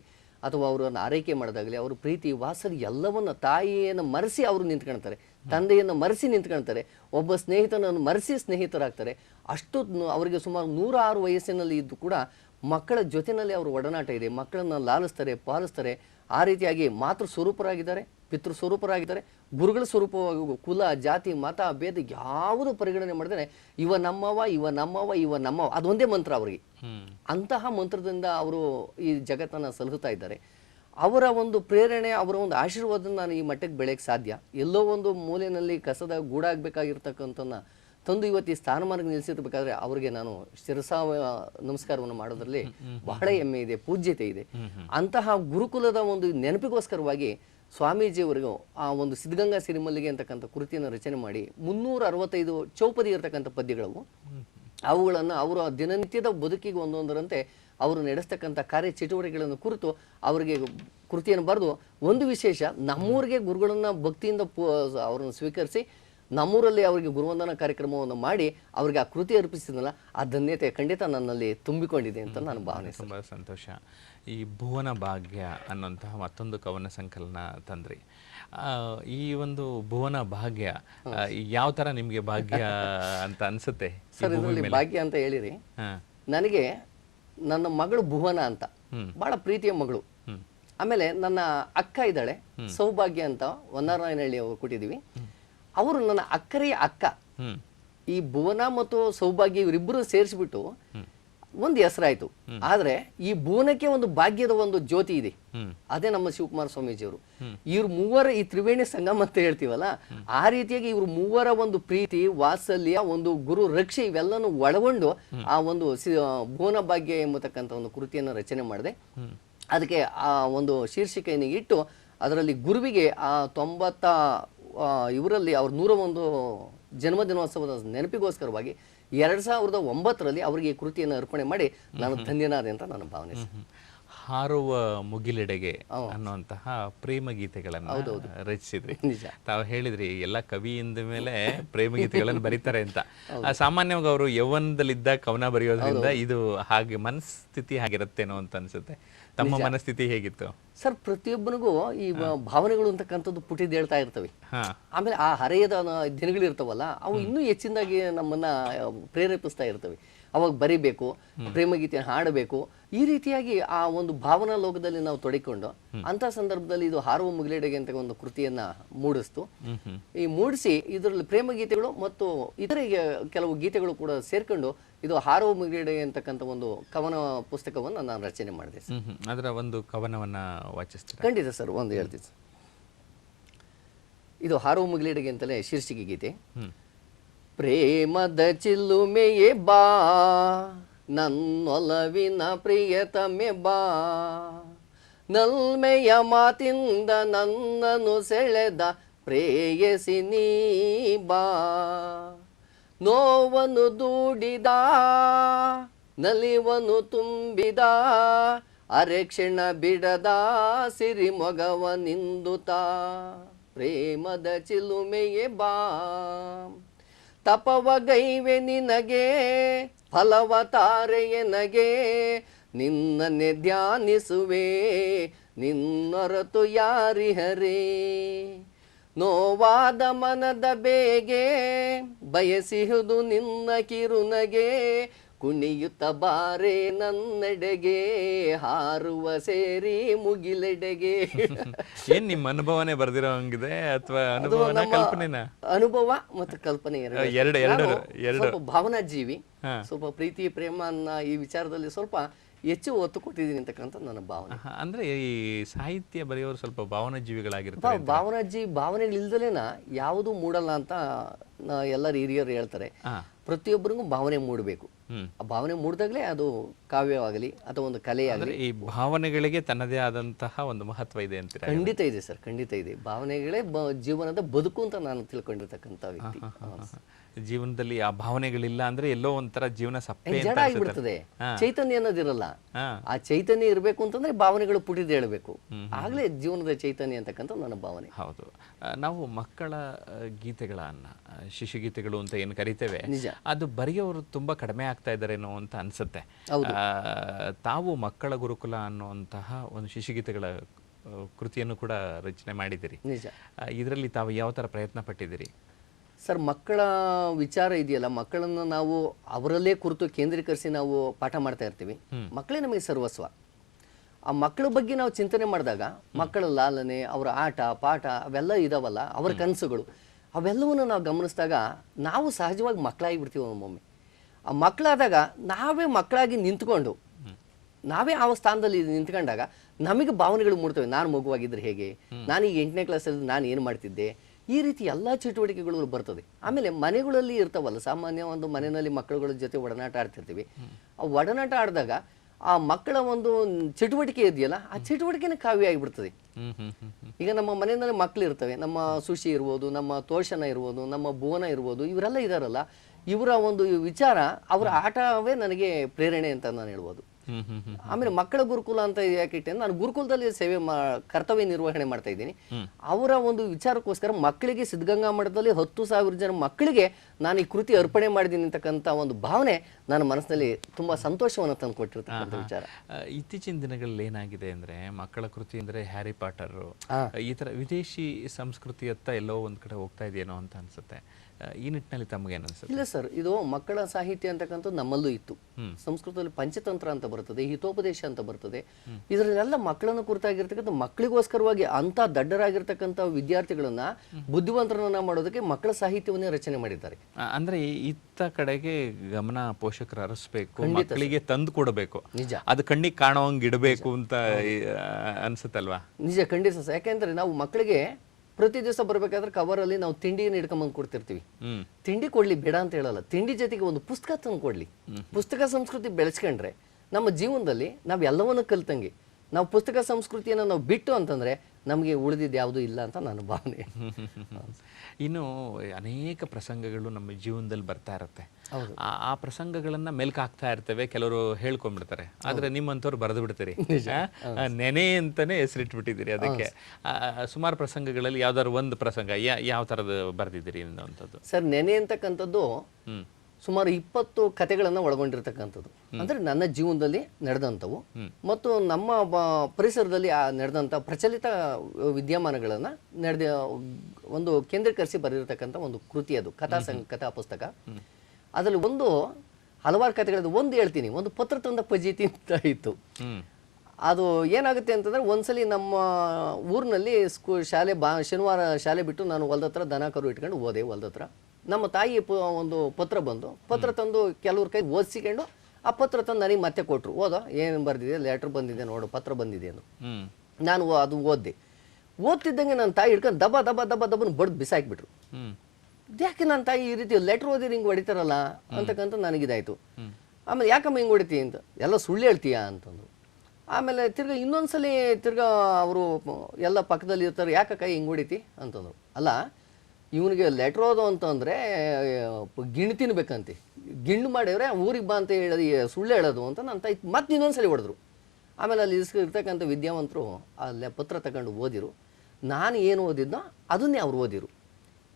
ಅಥವಾ ಅವರನ್ನು ಆರೈಕೆ ಮಾಡೋದಾಗಲಿ, ಅವ್ರ ಪ್ರೀತಿ ವಾತ್ಸಲ್ಯ ಎಲ್ಲವನ್ನು, ತಾಯಿಯನ್ನು ಮರೆಸಿ ಅವರು ನಿಂತ್ಕೊಳ್ತಾರೆ, ತಂದೆಯನ್ನು ಮರೆಸಿ ನಿಂತ್ಕೊಳ್ತಾರೆ, ಒಬ್ಬ ಸ್ನೇಹಿತನನ್ನು ಮರೆಸಿ ಸ್ನೇಹಿತರಾಗ್ತಾರೆ. ಅಷ್ಟು ಅವರಿಗೆ ಸುಮಾರು 106 ವಯಸ್ಸಿನಲ್ಲಿ ಇದ್ದು ಕೂಡ ಮಕ್ಕಳ ಜೊತೆಯಲ್ಲಿ ಅವರು ಒಡನಾಟ ಇದೆ. ಮಕ್ಕಳನ್ನು ಲಾಲಿಸ್ತಾರೆ, ಪಾಲಿಸ್ತಾರೆ. ಆ ರೀತಿಯಾಗಿ ಮಾತೃ ಸ್ವರೂಪರಾಗಿದ್ದಾರೆ, ಪಿತೃ ಸ್ವರೂಪರಾಗಿದ್ದಾರೆ, ಗುರುಗಳ ಸ್ವರೂಪವಾಗಿ ಕುಲ ಜಾತಿ ಮತ ಭೇದ ಯಾವುದು ಪರಿಗಣನೆ ಮಾಡಿದ್ರೆ ಇವ ನಮ್ಮವ ಇವ ನಮ್ಮವ ಇವ ನಮ್ಮವ ಅದೊಂದೇ ಮಂತ್ರ ಅವರಿಗೆ. ಅಂತಹ ಮಂತ್ರದಿಂದ ಅವರು ಈ ಜಗತ್ತನ್ನು ಸಲಹುತ್ತಾ ಇದ್ದಾರೆ. ಅವರ ಒಂದು ಪ್ರೇರಣೆ, ಅವರ ಒಂದು ಆಶೀರ್ವಾದ ನಾನು ಈ ಮಟ್ಟಕ್ಕೆ ಬೆಳೆಯಕ್ಕೆ ಸಾಧ್ಯ. ಎಲ್ಲೋ ಒಂದು ಮೂಲೆಯಲ್ಲಿ ಕಸದ ಗೂಡಾಗಬೇಕಾಗಿರ್ತಕ್ಕಂಥ ತಂದು ಇವತ್ತು ಈ ಸ್ಥಾನಮಾನಕ್ಕೆ ನಿಲ್ಲಿಸಿರ್ಬೇಕಾದ್ರೆ ಅವರಿಗೆ ನಾನು ಶಿರಸಾ ನಮಸ್ಕಾರವನ್ನು ಮಾಡೋದ್ರಲ್ಲಿ ಬಹಳ ಹೆಮ್ಮೆ ಇದೆ, ಪೂಜ್ಯತೆ ಇದೆ. ಅಂತಹ ಗುರುಕುಲದ ಒಂದು ನೆನಪಿಗೋಸ್ಕರವಾಗಿ ಸ್ವಾಮೀಜಿಯವರಿಗೂ ಆ ಒಂದು ಸಿದ್ಧಗಂಗಾ ಸಿರಿಮಲ್ಲಿಗೆ ಅಂತಕ್ಕಂಥ ಕೃತಿಯನ್ನು ರಚನೆ ಮಾಡಿ 365 ಚೌಪದಿ ಇರತಕ್ಕಂಥ ಪದ್ಯಗಳು, ಅವುಗಳನ್ನು ಅವರ ದಿನನಿತ್ಯದ ಬದುಕಿಗೆ ಒಂದೊಂದರಂತೆ ಅವರು ನಡೆಸ್ತಕ್ಕಂಥ ಕಾರ್ಯ ಚಟುವಟಿಕೆಗಳನ್ನು ಕುರಿತು ಅವರಿಗೆ ಕೃತಿಯನ್ನು ಬರೆದು, ಒಂದು ವಿಶೇಷ, ನಮ್ಮೂರಿಗೆ ಗುರುಗಳನ್ನು ಭಕ್ತಿಯಿಂದ ಅವರನ್ನು ಸ್ವೀಕರಿಸಿ ನಮ್ಮೂರಲ್ಲಿ ಅವರಿಗೆ ಗುರುವಂದನಾ ಕಾರ್ಯಕ್ರಮವನ್ನು ಮಾಡಿ ಅವರಿಗೆ ಆ ಕೃತಿ ಅರ್ಪಿಸಿದ್ನಲ್ಲ, ಆ ಧನ್ಯತೆ ಖಂಡಿತ ನನ್ನಲ್ಲಿ ತುಂಬಿಕೊಂಡಿದೆ ಅಂತ ನಾನು ಭಾವನೆ. ತುಂಬ ಸಂತೋಷ. ಈ ಭುವನ ಭಾಗ್ಯ ಅನ್ನೋಂತಹ ಮತ್ತೊಂದು ಕವನ ಸಂಕಲನ ತಂದ್ರಿ. ಈ ಒಂದು ಭುವನ ಭಾಗ್ಯ ಯಾವ ಥರ ನಿಮಗೆ ಭಾಗ್ಯ ಅಂತ ಅನಿಸುತ್ತೆ? ಸರ್, ಇದರಲ್ಲಿ ಭಾಗ್ಯ ಅಂತ ಹೇಳಿರಿ, ನನಗೆ ನನ್ನ ಮಗಳು ಭುವನ ಅಂತ, ಬಹಳ ಪ್ರೀತಿಯ ಮಗಳು. ಆಮೇಲೆ ನನ್ನ ಅಕ್ಕ ಇದ್ದಾಳೆ ಸೌಭಾಗ್ಯ ಅಂತ, ಹೊನ್ನಾರನಹಳ್ಳಿ ಅವ್ರು ಕೊಟ್ಟಿದ್ದೀವಿ. ಅವರು ನನ್ನ ಅಕ್ಕರೆಯ ಅಕ್ಕ. ಈ ಭುವನ ಮತ್ತು ಸೌಭಾಗ್ಯ ಇವರಿಬ್ಬರು ಸೇರಿಸ್ಬಿಟ್ಟು ಒಂದು ಹೆಸರಾಯ್ತು. ಆದ್ರೆ ಈ ಭುವನಕ್ಕೆ ಒಂದು ಭಾಗ್ಯದ ಒಂದು ಜ್ಯೋತಿ ಇದೆ, ಅದೇ ನಮ್ಮ ಶಿವಕುಮಾರ ಸ್ವಾಮೀಜಿಯವರು. ಇವ್ರ ಮೂವರ ಈ ತ್ರಿವೇಣಿ ಸಂಗಮ ಅಂತ ಹೇಳ್ತೀವಲ್ಲ, ಆ ರೀತಿಯಾಗಿ ಇವ್ರ ಮೂವರ ಒಂದು ಪ್ರೀತಿ, ವಾತ್ಸಲ್ಯ, ಒಂದು ಗುರು ರಕ್ಷೆ ಇವೆಲ್ಲನೂ ಒಳಗೊಂಡು ಆ ಒಂದು ಭುವನ ಭಾಗ್ಯ ಎಂಬತಕ್ಕಂಥ ಒಂದು ಕೃತಿಯನ್ನು ರಚನೆ ಮಾಡಿದೆ. ಅದಕ್ಕೆ ಆ ಒಂದು ಶೀರ್ಷಿಕೆಯನ್ನು ಇಟ್ಟು ಅದರಲ್ಲಿ ಗುರುವಿಗೆ ಆ 90 ಇವರಲ್ಲಿ ಅವ್ರ 101 ಜನ್ಮದಿನೋತ್ಸವದ ನೆನಪಿಗೋಸ್ಕರವಾಗಿ 2009ರಲ್ಲಿ ಅವರಿಗೆ ಈ ಕೃತಿಯನ್ನು ಅರ್ಪಣೆ ಮಾಡಿ ನಾನು ಧನ್ಯನಾದೆ ಅಂತ ನನ್ನ ಭಾವನೆ. ಹಾರುವ ಮುಗಿಲೆಡೆಗೆ ಅನ್ನುವಂತಹ ಪ್ರೇಮ ಗೀತೆಗಳನ್ನು ರಚಿಸಿದ್ರಿ. ತಾವು ಹೇಳಿದ್ರಿ ಎಲ್ಲ ಕವಿ ಇಂದ ಮೇಲೆ ಪ್ರೇಮ ಗೀತೆಗಳನ್ನು ಬರೀತಾರೆ ಅಂತ. ಸಾಮಾನ್ಯವಾಗಿ ಅವರು ಯೌವನದಲ್ಲಿದ್ದ ಕವನ ಬರೆಯೋದ್ರಿಂದ ಇದು ಹಾಗೆ ಮನಸ್ಥಿತಿ ಹಾಗಿರುತ್ತೇನೋ ಅಂತ ಅನ್ಸುತ್ತೆ. ತಮ್ಮ ಮನಸ್ಥಿತಿ ಹೇಗಿತ್ತು ಸರ್? ಪ್ರತಿಯೊಬ್ಬನಿಗೂ ಈ ಭಾವನೆಗಳು ಅಂತಕ್ಕಂಥದ್ದು ಪುಟಿದ್ ಹೇಳ್ತಾ ಇರ್ತವೆ. ಆಮೇಲೆ ಆ ಹರೆಯದ ದಿನಗಳಿರ್ತಾವಲ್ಲ, ಅವು ಇನ್ನೂ ಹೆಚ್ಚಿನದಾಗಿ ನಮ್ಮನ್ನ ಪ್ರೇರೇಪಿಸ್ತಾ ಇರ್ತವೆ. ಅವಾಗ ಬರಿಬೇಕು, ಪ್ರೇಮಗೀತೆ ಹಾಡಬೇಕು, ಈ ರೀತಿಯಾಗಿ ಆ ಒಂದು ಭಾವನಾ ಲೋಕದಲ್ಲಿ ನಾವು ತೊಡಗಿಕೊಂಡು ಅಂತ ಸಂದರ್ಭದಲ್ಲಿ ಇದು ಹಾರುವ ಮುಗಿಲೆಡೆಗೆ ಅಂತ ಒಂದು ಕೃತಿಯನ್ನ ಮೂಡಿಸ್ತು. ಈ ಮೂಡಿಸಿ ಇದರಲ್ಲಿ ಪ್ರೇಮ ಗೀತೆಗಳು ಮತ್ತು ಇತರೆ ಕೆಲವು ಗೀತೆಗಳು ಕೂಡ ಸೇರ್ಕೊಂಡು ಇದು ಹಾರುವ ಮುಗಿಲೆಡೆಗೆ ಅಂತಕ್ಕಂಥ ಒಂದು ಕವನ ಪುಸ್ತಕವನ್ನು ನಾನು ರಚನೆ ಮಾಡಿದೆ. ಅದರ ಒಂದು ಕವನವನ್ನ ವಾಚಿಸ್ತೀನಿ. ಖಂಡಿತ ಸರ್, ಒಂದು ಹೇಳ್ತೀನಿ ಸರ್. ಇದು ಹಾರುವ ಮುಗಿಲೆಡೆಗೆ ಅಂತಲೇ ಶೀರ್ಷಿಕೆ ಗೀತೆ. ಪ್ರೇಮದ ಚಿಲ್ಲುಮೆಯೇ ಬಾ, ನನ್ನೊಲವಿನ ಪ್ರಿಯತಮೆ ಬಾ, ನಲ್ಮೆಯ ಮಾತಿಂದ ನನ್ನನ್ನು ಸೆಳೆದ ಪ್ರೇಯಸಿ ನೀ ಬಾ, ನೋವನ್ನು ದೂಡಿದ ನಲಿವನ್ನು ತುಂಬಿದ ಅರೆಕ್ಷಣ ಬಿಡದ ಸಿರಿಮೊಗವ ನಿಂದುತ್ತ, ಪ್ರೇಮದ ಚಿಲುಮೆಯೇ ಬಾ, ತಪವಗೈವೆ ನಿನಗೆ ಫಲವ ತಾರೆಯನಗೆ, ನಿನ್ನನ್ನೇ ಧ್ಯಾನಿಸುವೆ ನಿನ್ನೊರತು ಯಾರಿಹರೇ, ನೋವಾದ ಮನದ ಬೇಗೆ ಬಯಸಿಹುದು ನಿನ್ನ ಕಿರುನಗೆ, ಕುಣಿಯುತ್ತ ಬಾರೆ ನನ್ನೆಡೆಗೆ ಹಾರುವ ಸೇರಿ ಮುಗಿಲೆಡೆಗೆ. ಏನ್ ನಿಮ್ಮ ಅನುಭವನೇ ಬರ್ದಿರೋ ಹಂಗಿದೆ ಅಥವಾ ಅನುಭವನ ಕಲ್ಪನೆನಾ? ಅನುಭವ ಮತ್ತು ಕಲ್ಪನೆ ಎರಡು. ಸ್ವಲ್ಪ ಭಾವನಾ ಜೀವಿ, ಸ್ವಲ್ಪ ಪ್ರೀತಿ ಪ್ರೇಮ ಈ ವಿಚಾರದಲ್ಲಿ ಸ್ವಲ್ಪ ಹೆಚ್ಚು ಒತ್ತು ಕೊಟ್ಟಿದ್ದೀನಿ ಅಂತಕ್ಕಂಥ ನನ್ನ ಭಾವನೆ. ಅಂದ್ರೆ ಈ ಸಾಹಿತ್ಯ ಬರೆಯೋರು ಸ್ವಲ್ಪ ಭಾವನಾ ಜೀವಿಗಳಾಗಿರ್ತಾರೆ. ಭಾವನೆಗಳಿಲ್ದಲೇನ ಯಾವುದು ಮೂಡಲ್ಲ ಅಂತ ಎಲ್ಲರೂ ಹಿರಿಯರು ಹೇಳ್ತಾರೆ. ಪ್ರತಿಯೊಬ್ಬರಿಗೂ ಭಾವನೆ ಮೂಡಬೇಕು. ಆ ಭಾವನೆ ಮೂಡಿದಾಗಲೇ ಅದು ಕಾವ್ಯವಾಗಲಿ ಅಥವಾ ಒಂದು ಕಲೆಯಾಗಲಿ. ಈ ಭಾವನೆಗಳಿಗೆ ತನ್ನದೇ ಆದಂತಹ ಒಂದು ಮಹತ್ವ ಇದೆ ಅಂತ. ಖಂಡಿತ ಇದೆ ಸರ್, ಖಂಡಿತ ಇದೆ. ಭಾವನೆಗಳೇ ಜೀವನದ ಬದುಕು ಅಂತ ನಾನು ತಿಳ್ಕೊಂಡಿರ್ತಕ್ಕಂಥ ವ್ಯಕ್ತಿ. ಜೀವನದಲ್ಲಿ ಆ ಭಾವನೆಗಳಿಲ್ಲ ಅಂದ್ರೆ ಎಲ್ಲೋ ಒಂಥರ ಜೀವನ ಸಪ್ಪೆ ಜಡ ಆಗಿಬಿಡ್ತದೆ, ಚೈತನ್ಯ ಅನ್ನೋದಿರಲ್ಲ. ಆ ಚೈತನ್ಯ ಇರಬೇಕು ಅಂತಂದ್ರೆ ಭಾವನೆಗಳು ಪುಟಿದು ಹೇಳಬೇಕು, ಆಗ್ಲೇ ಜೀವನದ ಚೈತನ್ಯ ಅಂತಕ್ಕಂಥ ನನ್ನ ಭಾವನೆ. ಹೌದು. ನಾವು ಮಕ್ಕಳ ಗೀತೆಗಳನ್ನ ಶಿಶುಗೀತೆಗಳು ಅಂತ ಏನು ಕರಿತೇವೆ, ಅದು ಬರೆಯೋರು ತುಂಬಾ ಕಡಿಮೆ ಆಗ್ತಾ ಇದ್ದಾರೇನೋ ಅಂತ ಅನ್ಸುತ್ತೆ. ತಾವು ಮಕ್ಕಳ ಗುರುಕುಲ ಅನ್ನುವಂತಹ ಒಂದು ಶಿಶುಗೀತೆಗಳ ಕೃತಿಯನ್ನು ಕೂಡ ರಚನೆ ಮಾಡಿದ್ದೀರಿ. ಇದರಲ್ಲಿ ತಾವು ಯಾವ ತರ ಪ್ರಯತ್ನ ಪಟ್ಟಿದ್ದೀರಿ ಸರ್? ಮಕ್ಕಳ ವಿಚಾರ ಇದೆಯಲ್ಲ, ಮಕ್ಕಳನ್ನು ನಾವು ಅವರಲ್ಲೇ ಕುರಿತು ಕೇಂದ್ರೀಕರಿಸಿ ನಾವು ಪಾಠ ಮಾಡ್ತಾ ಇರ್ತೀವಿ. ಮಕ್ಕಳೇ ನಮಗೆ ಸರ್ವಸ್ವ. ಆ ಮಕ್ಕಳ ಬಗ್ಗೆ ನಾವು ಚಿಂತನೆ ಮಾಡಿದಾಗ ಮಕ್ಕಳ ಲಾಲನೆ, ಅವರ ಆಟ ಪಾಠ ಅವೆಲ್ಲ ಇದಾವಲ್ಲ, ಅವರ ಕನಸುಗಳು, ಅವೆಲ್ಲವನ್ನು ನಾವು ಗಮನಿಸಿದಾಗ ನಾವು ಸಹಜವಾಗಿ ಮಕ್ಕಳಾಗಿ ಬಿಡ್ತೀವಿ. ಒಮ್ಮೊಮ್ಮೆ ಆ ಮಕ್ಕಳಾದಾಗ ನಾವೇ ಮಕ್ಕಳಾಗಿ ನಿಂತ್ಕೊಂಡು ನಾವೇ ಆ ಸ್ಥಾನದಲ್ಲಿ ನಿಂತ್ಕೊಂಡಾಗ ನಮಗೆ ಭಾವನೆಗಳು ಮೂಡ್ತವೆ. ನಾನು ಮಗುವಾಗಿದ್ರೆ ಹೇಗೆ, ನಾನೀಗ 8ನೇ ಕ್ಲಾಸಲ್ಲಿ ನಾನು ಏನು ಮಾಡ್ತಿದ್ದೆ, ಈ ರೀತಿ ಎಲ್ಲ ಚಟುವಟಿಕೆಗಳು ಬರ್ತದೆ. ಆಮೇಲೆ ಮನೆಗಳಲ್ಲಿ ಇರ್ತಾವಲ್ಲ, ಸಾಮಾನ್ಯ ಒಂದು ಮನೆಯಲ್ಲಿ ಮಕ್ಕಳುಗಳ ಜೊತೆ ಒಡನಾಟ ಆಡ್ತಿರ್ತೀವಿ. ಆ ಒಡನಾಟ ಆಡಿದಾಗ ಆ ಮಕ್ಕಳ ಒಂದು ಚಟುವಟಿಕೆ ಇದೆಯಲ್ಲ, ಆ ಚಟುವಟಿಕೆನೇ ಕಾವ್ಯ ಆಗಿಬಿಡ್ತದೆ. ಈಗ ನಮ್ಮ ಮನೆಯಲ್ಲಿ ಮಕ್ಕಳು ಇರ್ತವೆ, ನಮ್ಮ ಸುಶಿ ಇರ್ಬೋದು, ನಮ್ಮ ತೋಷಣ ಇರ್ಬೋದು, ನಮ್ಮ ಭುವನ ಇರ್ಬೋದು, ಇವರೆಲ್ಲ ಇದಾರಲ್ಲ, ಇವರ ಒಂದು ವಿಚಾರ, ಅವರ ಆಟವೇ ನನಗೆ ಪ್ರೇರಣೆ ಅಂತ ನಾನು ಹೇಳ್ಬೋದು. ಆಮೇಲೆ ಮಕ್ಕಳ ಗುರುಕುಲ ಅಂತ ಯಾಕಿಟ್ಟೆ, ನಾನು ಗುರುಕುಲದಲ್ಲಿ ಕರ್ತವ್ಯ ನಿರ್ವಹಣೆ ಮಾಡ್ತಾ ಇದ್ದೀನಿ. ಅವರ ಒಂದು ವಿಚಾರಕ್ಕೋಸ್ಕರ ಮಕ್ಕಳಿಗೆ ಸಿದ್ಧಗಂಗಾ ಮಠದಲ್ಲಿ 10,000 ಜನ ಮಕ್ಕಳಿಗೆ ನಾನು ಈ ಕೃತಿ ಅರ್ಪಣೆ ಮಾಡಿದ್ದೀನಿ ಅಂತಕ್ಕಂಥ ಒಂದು ಭಾವನೆ ನನ್ನ ಮನಸ್ಸಿನಲ್ಲಿ ತುಂಬಾ ಸಂತೋಷವನ್ನು ತಂದು ಕೊಟ್ಟಿರ್ತಕ್ಕಂಥ ವಿಚಾರ. ಇತ್ತೀಚಿನ ದಿನಗಳಲ್ಲಿ ಏನಾಗಿದೆ ಅಂದ್ರೆ, ಮಕ್ಕಳ ಕೃತಿ ಅಂದ್ರೆ ಹ್ಯಾರಿ ಪಾಟರ್ ಈ ತರ ವಿದೇಶಿ ಸಂಸ್ಕೃತಿಯತ್ತ ಎಲ್ಲೋ ಒಂದ್ ಕಡೆ ಹೋಗ್ತಾ ಇದೆಯೇನೋ ಅಂತ ಅನ್ಸುತ್ತೆ. ಈ ನಿಟ್ಟಿನಲ್ಲಿ ತಮಗೇನು ಅನ್ಸುತ್ತೆ? ಇಲ್ಲ ಸರ್, ಇದು ಮಕ್ಕಳ ಸಾಹಿತ್ಯ ಅಂತಕ್ಕಂಥದ್ದು ನಮ್ಮಲ್ಲೂ ಇತ್ತು. ಸಂಸ್ಕೃತದಲ್ಲಿ ಪಂಚತಂತ್ರ ಅಂತ ಬರ್ತದೆ, ಹಿತೋಪದೇಶ ಅಂತ ಬರ್ತದೆ. ಇದರಲ್ಲೆಲ್ಲ ಮಕ್ಕಳನ್ನು ಕುರಿತಾಗಿರ್ತಕ್ಕಂಥ ಮಕ್ಕಳಿಗೋಸ್ಕರವಾಗಿ ಅಂತ ದಡ್ಡರಾಗಿರ್ತಕ್ಕಂಥ ವಿದ್ಯಾರ್ಥಿಗಳನ್ನ ಬುದ್ಧಿವಂತರನ್ನ ಮಾಡೋದಕ್ಕೆ ಮಕ್ಕಳ ಸಾಹಿತ್ಯವನ್ನೇ ರಚನೆ ಮಾಡಿದ್ದಾರೆ. ಅಂದ್ರೆ ಇತ್ತ ಕಡೆಗೆ ಗಮನ ಪೋಷಕರು ಹರಿಸ್ಬೇಕು, ಮಕ್ಕಳಿಗೆ ತಂದು ಕೊಡಬೇಕು, ನಿಜ. ಅದು ಕಣ್ಣಿಗೆ ಕಾಣೋಂಗ್ ಇಡಬೇಕು ಅಂತ ಅನ್ಸುತ್ತಲ್ವಾ? ನಿಜ, ಖಂಡಿತ ಸರ್. ಯಾಕೆಂದ್ರೆ ನಾವು ಮಕ್ಕಳಿಗೆ ಪ್ರತಿ ದಿವಸ ಬರ್ಬೇಕಾದ್ರೆ ಕವರಲ್ಲಿ ನಾವು ತಿಂಡಿಯನ್ನು ಹಿಡ್ಕೊಂಬಂದು ಕೊಡ್ತಿರ್ತೀವಿ. ತಿಂಡಿ ಕೊಡ್ಲಿ ಬೇಡ ಅಂತ ಹೇಳಲ್ಲ, ತಿಂಡಿ ಜೊತೆಗೆ ಒಂದು ಪುಸ್ತಕ ತಂದು ಕೊಡ್ಲಿ. ಪುಸ್ತಕ ಸಂಸ್ಕೃತಿ ಬೆಳೆಸ್ಕೊಂಡ್ರೆ ನಮ್ಮ ಜೀವನದಲ್ಲಿ ನಾವು ಎಲ್ಲವನ್ನೂ ಕಲ್ತಂಗೆ. ನಾವು ಪುಸ್ತಕ ಸಂಸ್ಕೃತಿಯನ್ನು ನಾವು ಬಿಟ್ಟು ಅಂತಂದ್ರೆ ನಮಗೆ ಉಳಿದಿದ್ದು ಯಾವುದೂ ಇಲ್ಲ ಅಂತ ನನ್ನ ಭಾವನೆ. ಇನ್ನು ಅನೇಕ ಪ್ರಸಂಗಗಳು ನಮ್ಮ ಜೀವನದಲ್ಲಿ ಬರ್ತಾ ಇರುತ್ತೆ. ಆ ಪ್ರಸಂಗಗಳನ್ನ ಮೆಲ್ಕ್ ಹಾಕ್ತಾ ಇರ್ತೇವೆ, ಕೆಲವರು ಹೇಳ್ಕೊಂಡ್ಬಿಡ್ತಾರೆ. ಆದ್ರೆ ನಿಮ್ಮಂತವ್ರು ಬರೆದು ಬಿಡ್ತೀರಿ, ನೆನೆ ಅಂತಾನೆ ಹೆಸರಿಟ್ಬಿಟ್ಟಿದ್ದೀರಿ ಅದಕ್ಕೆ. ಸುಮಾರು ಪ್ರಸಂಗಗಳಲ್ಲಿ ಯಾವ್ದಾದ್ರು ಒಂದು ಪ್ರಸಂಗ ಯಾವ ತರದ ಬರೆದಿದ್ದೀರಿ ಅನ್ನೋಂಥದ್ದು? ಸರ್, ನೆನೆ ಅಂತಕ್ಕಂಥದ್ದು ಸುಮಾರು 20 ಕಥೆಗಳನ್ನ ಒಳಗೊಂಡಿರ್ತಕ್ಕಂಥದ್ದು. ಅಂದ್ರೆ ನನ್ನ ಜೀವನದಲ್ಲಿ ನಡೆದಂಥವು ಮತ್ತು ನಮ್ಮ ಪರಿಸರದಲ್ಲಿ ನಡೆದಂಥ ಪ್ರಚಲಿತ ವಿದ್ಯಮಾನಗಳನ್ನ ಒಂದು ಕೇಂದ್ರೀಕರಿಸಿ ಬರೆದಿರ್ತಕ್ಕಂಥ ಒಂದು ಕೃತಿ ಅದು. ಕಥಾ ಪುಸ್ತಕ. ಅದರಲ್ಲಿ ಹಲವಾರು ಕಥೆಗಳದ್ದು ಒಂದು ಹೇಳ್ತೀನಿ. ಒಂದು ಪತ್ರ ತಂದ ಫಜೀತಿ ಅಂತ ಇತ್ತು. ಅದು ಏನಾಗುತ್ತೆ ಅಂತಂದ್ರೆ, ಒಂದ್ಸಲಿ ನಮ್ಮ ಊರಿನಲ್ಲಿ ಶನಿವಾರ ಶಾಲೆ ಬಿಟ್ಟು ನಾನು ಹೊಲದ ಹತ್ರ ದನ ಕರು ಇಟ್ಕೊಂಡು ಹೋದೆ. ಹೊಲದ ಹತ್ರ ನಮ್ಮ ತಾಯಿ ಒಂದು ಪತ್ರ ತಂದು ಕೆಲವ್ರ ಕೈ ಓದಿಸಿಕೊಂಡು ಆ ಪತ್ರ ತಂದು ನನಗೆ ಮತ್ತೆ ಕೊಟ್ರು. ಓದೋ, ಏನು ಬರ್ದಿದೆ, ಲೆಟರ್ ಬಂದಿದೆ ನೋಡು, ಪತ್ರ ಬಂದಿದೆ ಅಂದು. ನಾನು ಅದು ಓದ್ದೆ. ಓದ್ತಿದ್ದಂಗೆ ನನ್ನ ತಾಯಿ ಹಿಡ್ಕೊಂಡು ದಬ ದಬ ದಬ ದಬ್ಬನ ಬಡ್ದು ಬಿಸಾಕ್ಬಿಟ್ರು. ಯಾಕೆ ನನ್ನ ತಾಯಿ ಈ ರೀತಿ ಲೆಟರ್ ಓದಿ ಹಿಂಗೆ ಹೊಡಿತಾರಲ್ಲ ಅಂತಕ್ಕಂಥ ನನಗಿದಾಯ್ತು. ಆಮೇಲೆ ಯಾಕಮ್ಮ ಹಿಂಗೆ ಹೊಡಿತೀಯ ಅಂತ, ಎಲ್ಲ ಸುಳ್ಳು ಹೇಳ್ತೀಯಾ ಅಂತಂದ್ರು. ಆಮೇಲೆ ಇನ್ನೊಂದ್ಸಲಿ ಅವರು ಎಲ್ಲ ಪಕ್ಕದಲ್ಲಿ ಇರ್ತಾರೆ, ಯಾಕಕ್ಕ ಹಿಂಗೆ ಹೊಡಿತಿ ಅಂತಂದ್ರು. ಅಲ್ಲ, ಇವನಿಗೆ ಲೆಟ್ರ್ ಓದೋ ಅಂತಂದರೆ ಗಿಣ್ಣು ತಿನ್ಬೇಕಂತೆ, ಗಿಣ್ಣು ಮಾಡಿದ್ರೆ ಊರಿಗೆ ಬಾ ಅಂತ ಹೇಳೋದು ಸುಳ್ಳು ಹೇಳೋದು ಅಂತ ನನ್ನ ತಾಯಿ ಮತ್ತೆ ಇನ್ನೊಂದ್ಸಲಿ ಹೊಡೆದ್ರು. ಆಮೇಲೆ ಅಲ್ಲಿ ಇರ್ತಕ್ಕಂಥ ವಿದ್ಯಾವಂತರು ಅಲ್ಲೇ ಪತ್ರ ತಗೊಂಡು ಓದಿರು. ನಾನು ಏನು ಓದಿದ್ನೋ ಅದನ್ನೇ ಅವ್ರು ಓದಿರು.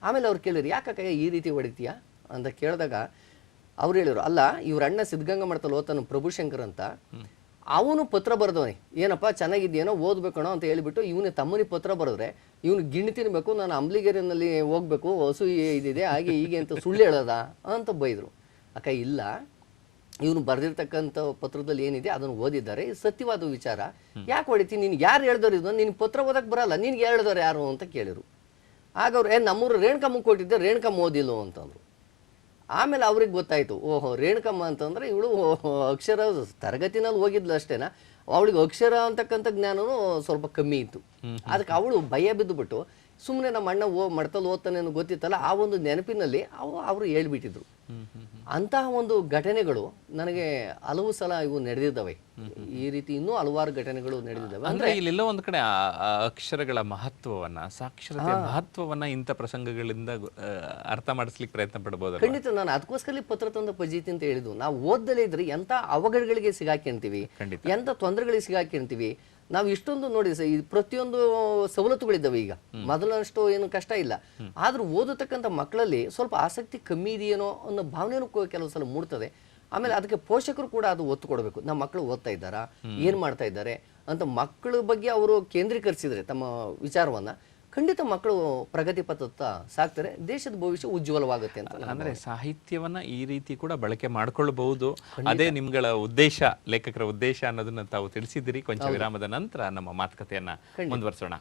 ಆಮೇಲೆ ಅವ್ರು ಕೇಳಿದ್ರು, ಯಾಕಕ್ಕ ಈ ರೀತಿ ಹೊಡಿತೀಯ ಅಂತ ಕೇಳಿದಾಗ ಅವ್ರು ಹೇಳಿದ್ರು, ಅಲ್ಲ, ಇವ್ರ ಅಣ್ಣ ಸಿದ್ಧಗಂಗಾ ಮಠದಲ್ಲಿ ಓದ್ತಾನೆ ಪ್ರಭುಶಂಕರ್ ಅಂತ, ಅವನು ಪತ್ರ ಬರೆದವನೇ, ಏನಪ್ಪ ಚೆನ್ನಾಗಿದ್ದೇನೋ ಓದ್ಬೇಕಣೋ ಅಂತ ಹೇಳಿಬಿಟ್ಟು ಇವನೇ ತಮ್ಮನಿಗೆ ಪತ್ರ ಬರೆದ್ರೆ ಇವನು ಗಿಣ್ಣು ತಿನ್ಬೇಕು, ನಾನು ಅಂಬ್ಲಿಗೆರೆನಲ್ಲಿ ಹೋಗ್ಬೇಕು, ಹಸು ಇದಿದೆ ಹಾಗೆ ಹೀಗೆ ಅಂತ ಸುಳ್ಳು ಹೇಳೋದ ಅಂತ ಬೈದರು. ಅಕ್ಕ, ಇಲ್ಲ, ಇವನು ಬರೆದಿರ್ತಕ್ಕಂಥ ಪತ್ರದಲ್ಲಿ ಏನಿದೆ ಅದನ್ನು ಓದಿದ್ದಾರೆ, ಸತ್ಯವಾದ ವಿಚಾರ. ಯಾಕೆ ಹೊಡಿತೀನಿ, ನಿನ್ಗೆ ಯಾರು ಹೇಳ್ದವ್ರು ಇದನ್ನು, ನಿನ್ಗೆ ಪತ್ರ ಓದಕ್ಕೆ ಬರಲ್ಲ, ನಿನ್ಗೆ ಹೇಳ್ದವ್ರು ಯಾರು ಅಂತ ಕೇಳಿರು. ಆಗ ಅವ್ರು ನಮ್ಮೂರು ರೇಣುಕಮ್ಮ ಕೊಟ್ಟಿದ್ದೆ, ರೇಣುಕಮ್ಮ ಓದಿಲ್ಲ ಅಂತಂದರು. ಆಮೇಲೆ ಅವ್ರಿಗೆ ಗೊತ್ತಾಯ್ತು, ಓಹೋ, ರೇಣುಕಮ್ಮ ಅಂತಂದ್ರೆ ಇವಳು ಅಕ್ಷರ ತರಗತಿನಲ್ಲಿ ಹೋಗಿದ್ಲು ಅಷ್ಟೇನಾ, ಅವಳಿಗೆ ಅಕ್ಷರ ಅಂತಕ್ಕಂಥ ಜ್ಞಾನನೂ ಸ್ವಲ್ಪ ಕಮ್ಮಿ ಇತ್ತು. ಅದಕ್ಕೆ ಅವಳು ಭಯ ಬಿದ್ದುಬಿಟ್ಟು ಸುಮ್ಮನೆ ನಮ್ಮ ಅಣ್ಣ ಮಡ್ತಲ್ಲಿ ಓದ್ತಾನೆ ಅನ್ನೋ ಗೊತ್ತಿತ್ತಲ್ಲ, ಆ ಒಂದು ನೆನಪಿನಲ್ಲಿ ಅವರು ಹೇಳ್ಬಿಟ್ಟಿದ್ರು. ಅಂತಹ ಒಂದು ಘಟನೆಗಳು ನನಗೆ ಹಲವು ಸಲ ಇವು ನಡೆದಿದ್ದಾವೆ. ಈ ರೀತಿ ಇನ್ನೂ ಹಲವಾರು ಘಟನೆಗಳು ನಡೆದಿದ್ದಾವೆ. ಅಂದ್ರೆ ಇಲ್ಲೆಲ್ಲ ಒಂದು ಕಡೆ ಅಕ್ಷರಗಳ ಮಹತ್ವವನ್ನ, ಸಾಕ್ಷರತೆಯ ಮಹತ್ವವನ್ನ ಇಂಥ ಪ್ರಸಂಗಗಳಿಂದ ಅರ್ಥ ಮಾಡಿಸ್ಲಿಕ್ಕೆ ಪ್ರಯತ್ನ ಪಡಬಹುದು. ಖಂಡಿತ. ನಾನು ಅದಕ್ಕೋಸ್ಕರ ಪತ್ರ ತಂದ ಫಜೀತಿ ಅಂತ ಹೇಳಿದ್ದು. ನಾವು ಓದ್ದಲೇ ಇದ್ರೆ ಎಂತ ಅವಘಡಗಳಿಗೆ ಸಿಗಾಕೊಂತೀವಿ, ಎಂತ ತೊಂದರೆಗಳಿಗೆ ಸಿಗಾಕೊಂತೀವಿ. ನಾವು ಇಷ್ಟೊಂದು ನೋಡಿ ಈ ಪ್ರತಿಯೊಂದು ಸವಲತ್ತುಗಳಿದ್ದಾವೆ ಈಗ, ಮೊದಲಷ್ಟು ಏನು ಕಷ್ಟ ಇಲ್ಲ. ಆದ್ರೂ ಓದತಕ್ಕಂಥ ಮಕ್ಕಳಲ್ಲಿ ಸ್ವಲ್ಪ ಆಸಕ್ತಿ ಕಮ್ಮಿ ಇದೆಯೇನೋ ಅನ್ನೋ ಭಾವನೆನೂ ಕೆಲವು ಸಲ ಮೂಡ್ತದೆ. ಆಮೇಲೆ ಅದಕ್ಕೆ ಪೋಷಕರು ಕೂಡ ಅದು ಒತ್ತು ಕೊಡಬೇಕು. ನಮ್ಮ ಮಕ್ಕಳು ಓದ್ತಾ ಇದ್ದಾರಾ, ಏನ್ ಮಾಡ್ತಾ ಇದ್ದಾರೆ ಅಂತ ಮಕ್ಕಳ ಬಗ್ಗೆ ಅವರು ಕೇಂದ್ರೀಕರಿಸಿದ್ರೆ ತಮ್ಮ ವಿಚಾರವನ್ನ, ಖಂಡಿತ ಮಕ್ಕಳು ಪ್ರಗತಿ ಪಥದತ್ತ ಸಾಕ್ತಾರೆ, ದೇಶದ ಭವಿಷ್ಯ ಉಜ್ವಲವಾಗುತ್ತೆ ಅಂತ. ಅಂದ್ರೆ ಸಾಹಿತ್ಯವನ್ನ ಈ ರೀತಿ ಕೂಡ ಬಳಕೆ ಮಾಡ್ಕೊಳ್ಬಹುದು, ಅದೇ ನಿಮ್ಗಳ ಉದ್ದೇಶ, ಲೇಖಕರ ಉದ್ದೇಶ ಅನ್ನೋದನ್ನ ತಾವು ತಿಳಿಸಿದಿರಿ. ಕೊಂಚ ವಿರಾಮದ ನಂತರ ನಮ್ಮ ಮಾತುಕತೆಯನ್ನ ಮುಂದುವರಿಸೋಣ.